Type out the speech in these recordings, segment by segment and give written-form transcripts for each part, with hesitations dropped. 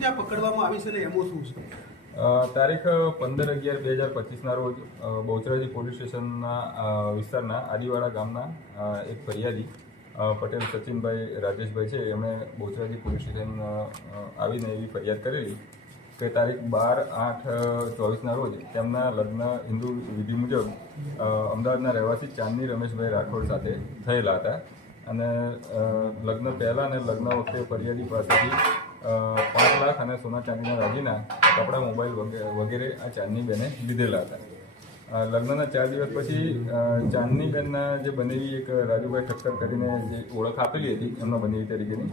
ત્યાં પકડવામાં આવી છે ને એમાં શું છે? તારીખ 15/11/2025ના રોજ બહુચરાજી પોલીસ સ્ટેશનના વિસ્તારના આદિવાડા ગામના એક ફરિયાદી પટેલ સચિનભાઈ રાજેશભાઈ છે. એમણે બહુચરાજી પોલીસ સ્ટેશન આવીને એવી ફરિયાદ કરેલી કે તારીખ 12/8/24ના રોજ તેમના લગ્ન હિન્દુ વિધિ મુજબ અમદાવાદના રહેવાસી ચાંદની રમેશભાઈ રાઠોડ સાથે થયેલા હતા અને લગ્ન પહેલાં અને લગ્ન વખતે ફરિયાદી પાસેથી 5 લાખ અને સોના ચાંદીના દાગીના, કપડાં, મોબાઈલ વગેરે આ ચાંદનીબેને લીધેલા હતા. લગ્નના 4 દિવસ પછી ચાંદનીબેનના જે બનેવી એક રાજુભાઈ ઠક્કર કરીને જે ઓળખ આપેલી હતી એમના બનેવી તરીકેની,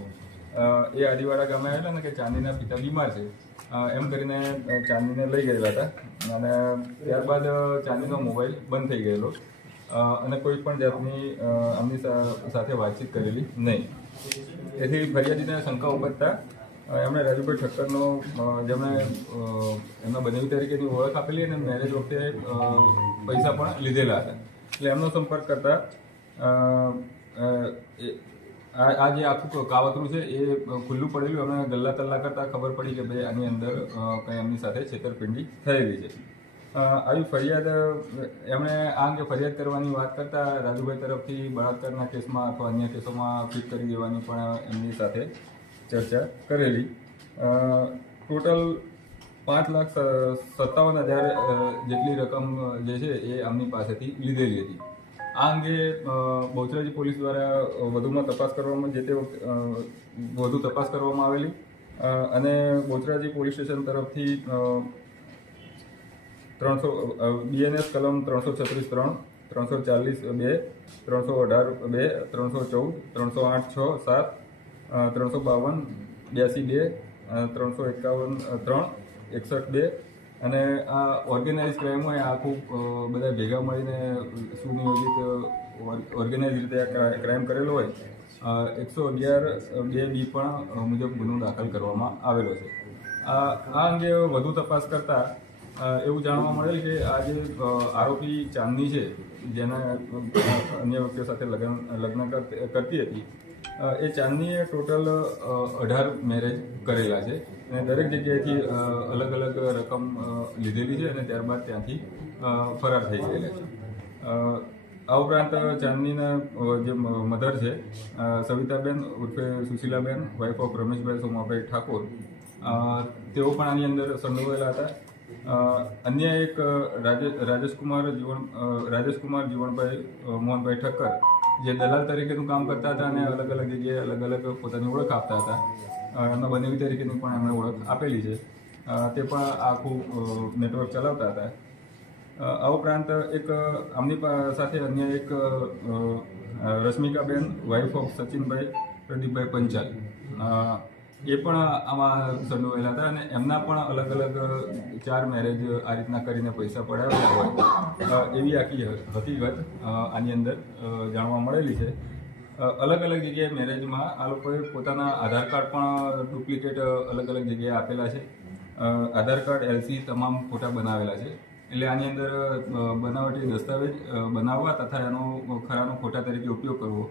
એ આદિવાડા ગામે આવેલા ને કે ચાંદનીના પિતા બીમાર છે એમ કરીને ચાંદનીને લઈ ગયેલા હતા અને ત્યારબાદ ચાંદનીનો મોબાઈલ બંધ થઈ ગયેલો અને કોઈ પણ જાતની આમની સાથે વાતચીત કરેલી નહીં. તેથી ફરિયાદીને શંકા ઉપજતા એમણે રાજુભાઈ ઠક્કરનો, જેમણે એમના બનેવી તરીકેની ઓળખ આપેલી અને મેરેજ વખતે પૈસા પણ લીધેલા હતા, એટલે એમનો સંપર્ક કરતા આ જે આખું કાવતરું છે એ ખુલ્લું પડેલું. અમે ગલ્લા તલ્લા કરતાં ખબર પડી કે ભાઈ આની અંદર કંઈ એમની સાથે છેતરપિંડી થયેલી છે. આવી ફરિયાદ એમણે આ અંગે ફરિયાદ કરવાની વાત કરતાં રાજુભાઈ તરફથી બળાત્કારના કેસમાં અથવા અન્ય કેસોમાં ફિટ કરી દેવાની પણ એમની સાથે ચર્ચા કરેલી. ટોટલ 5,57,000 જેટલી રકમ જે છે એ આમની પાસેથી લીધેલી હતી. આ અંગે બહુચરાજી પોલીસ દ્વારા વધુમાં તપાસ કરવામાં વધુ તપાસ કરવામાં આવેલી અને બહુચરાજી પોલીસ સ્ટેશન તરફથી BNS કલમ 336(3), 340(2), 318(2), 314, 308(6)(7), 352(82), 351(3), 61(2) અને આ ઓર્ગેનાઇઝ ક્રાઇમ હોય આખું બધા ભેગા મળીને સુનિયોજિત ઓર્ગેનાઇઝ રીતે આ ક્રાઇમ કરેલો હોય 111(2)B પણ મુજબ ગુનો દાખલ કરવામાં આવેલો છે. આ અંગે વધુ તપાસ કરતાં એવું જાણવા મળેલ કે આ જે આરોપી ચાંદની છે, જેના અન્ય વ્યક્તિઓ સાથે લગ્ન કરતી હતી, એ ચાંદનીએ ટોટલ 18 મેરેજ કરેલા છે અને દરેક જગ્યાએથી અલગ અલગ રકમ લીધેલી છે અને ત્યારબાદ ત્યાંથી ફરાર થઈ ગયેલા છે. આ ઉપરાંત ચાંદનીના જે મધર છે સવિતાબેન ઉર્ફે સુશીલાબેન, વાઇફ ઓફ રમેશભાઈ સોમાભાઈ ઠાકોર, તેઓ પણ આની અંદર સંડોવાયેલા હતા. અન્ય એક રાજેશકુમાર જીવણભાઈ મોહનભાઈ ઠક્કર, જે દલાલ તરીકેનું કામ કરતા હતા અને અલગ અલગ જગ્યાએ અલગ અલગ પોતાની ઓળખ આપતા હતા, એમના બનેવી તરીકેની પણ એમણે ઓળખ આપેલી છે. તે પણ આખું નેટવર્ક ચલાવતા હતા. આ ઉપરાંત એક આમની સાથે અન્ય એક રશ્મિકાબેન, વાઇફ ઓફ સચિનભાઈ પ્રદીપભાઈ પંચાલ, એ પણ આમાં સંડોવાયેલા હતા અને એમના પણ અલગ અલગ 4 મેરેજ આ રીતના કરીને પૈસા પડાવેલા હોય એવી આખી હકીકત આની અંદર જાણવા મળેલી છે. અલગ અલગ જગ્યાએ મેરેજમાં આ લોકોએ પોતાના આધાર કાર્ડ પણ ડુપ્લિકેટ અલગ અલગ જગ્યાએ આપેલા છે. આધાર કાર્ડ, LC તમામ ખોટા બનાવેલા છે. એટલે આની અંદર બનાવટી દસ્તાવેજ બનાવવા તથા એનો ખરાનો ખોટા તરીકે ઉપયોગ કરવો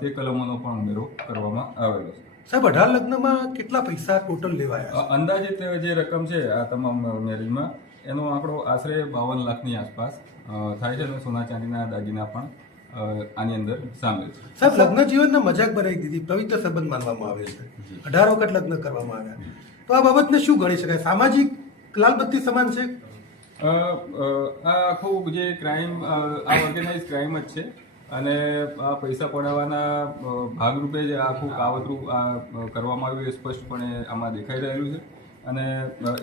તે કલમોનો પણ ઉમેરો કરવામાં આવેલો છે. સાહેબ, 18 લગ્નમાં કેટલા પૈસા ટોટલ લેવાયા? અંદાજિત જે રકમ છે આ તમામ મેરેજમાં એનો આંકડો આશરે 52 લાખની આસપાસ થાય છે અને સોના ચાંદીના દાગીના પણ આની અંદર સામેલ છે. સાહેબ, લગ્ન જીવનને મજાક બનાવી દીધી, પવિત્ર સંબંધ માનવામાં આવે છે, 18 વખત લગ્ન કરવામાં આવ્યા, તો આ બાબતને શું ગણી શકાય? સામાજિક લાલબત્તી સમાન છે? આ આખું જે ક્રાઇમ આ ઓર્ગેનાઇઝ ક્રાઇમ જ છે અને આ પૈસા પડાવવાના ભાગરૂપે જ આખું કાવતરું કરવામાં આવ્યું એ સ્પષ્ટપણે આમાં દેખાઈ રહેલું છે. અને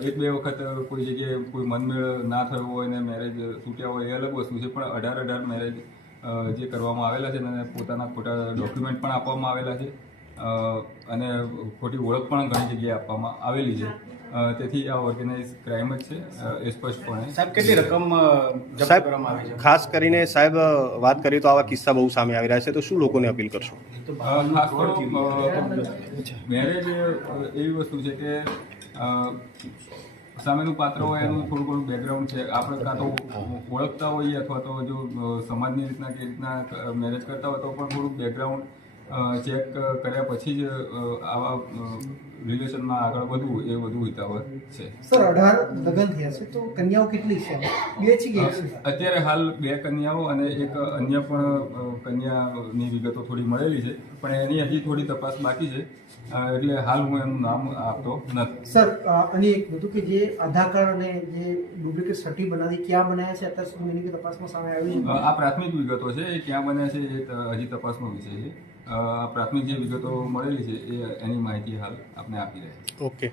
1-2 વખત કોઈ જગ્યાએ કોઈ મનમેળ ના થયો હોય ને મેરેજ તૂટ્યા હોય એ અલગ વસ્તુ છે, પણ 18 મેરેજ જે કરવામાં આવેલા છે અને પોતાના ખોટા ડોક્યુમેન્ટ પણ આપવામાં આવેલા છે અને ખોટી ઓળખ પણ ઘણી જગ્યાએ આપવામાં આવેલી છે. તેથી આ ઓર્ગેનાઇઝ ક્રાઇમ જ છે એ સ્પષ્ટપણે. સાહેબ, કેટલી રકમ જપ્ત કરવામાં આવી છે? ખાસ કરીને સાહેબ વાત કરીએ તો આવા કિસ્સા બહુ સામે આવી રહ્યા છે, તો શું લોકોને અપીલ કરશો? ખાસ કરીને મેરેજ એવી વસ્તુ છે કે સામેનું પાત્ર હોય એનું થોડું ઘણું બેકગ્રાઉન્ડ છે, આપણે કાં તો ઓળખતા હોઈએ અથવા તો જો સમાજની રીતના કે રીતના મેરેજ કરતા હોય તો પણ થોડુંક બેકગ્રાઉન્ડ ચેક કર્યા પછી જ આવા રિલેશનમાં આગળ વધવું એ વધુ હિતાવહ છે. સર 18 લગ્ન થયા છે તો કન્યાઓ કેટલી છે? 2 છે કે 1 છે? અત્યારે હાલ 2 કન્યાઓ અને એક અન્ય પણ કન્યાની વિગતો થોડી મળેલી છે, પણ એની હજી થોડી તપાસ બાકી છે, એટલે હાલ હું એનું નામ આપતો નથી. સર અને એક બધું કે જે આધાર કાર્ડ અને જે ડુપ્લિકેટ સર્ટી બનાવી ક્યાં બનાવ્યા છે અત્યાર સુધી એની તપાસમાં સામે આવ્યું છે? આ પ્રાથમિક વિગતો છે, એ ક્યાં બન્યા છે એ હજી તપાસનો વિષય છે. આ પ્રાથમિક જે વિગતો મળેલી છે એની માહિતી હાલ આપને આપી રહ્યા છે. ઓકે.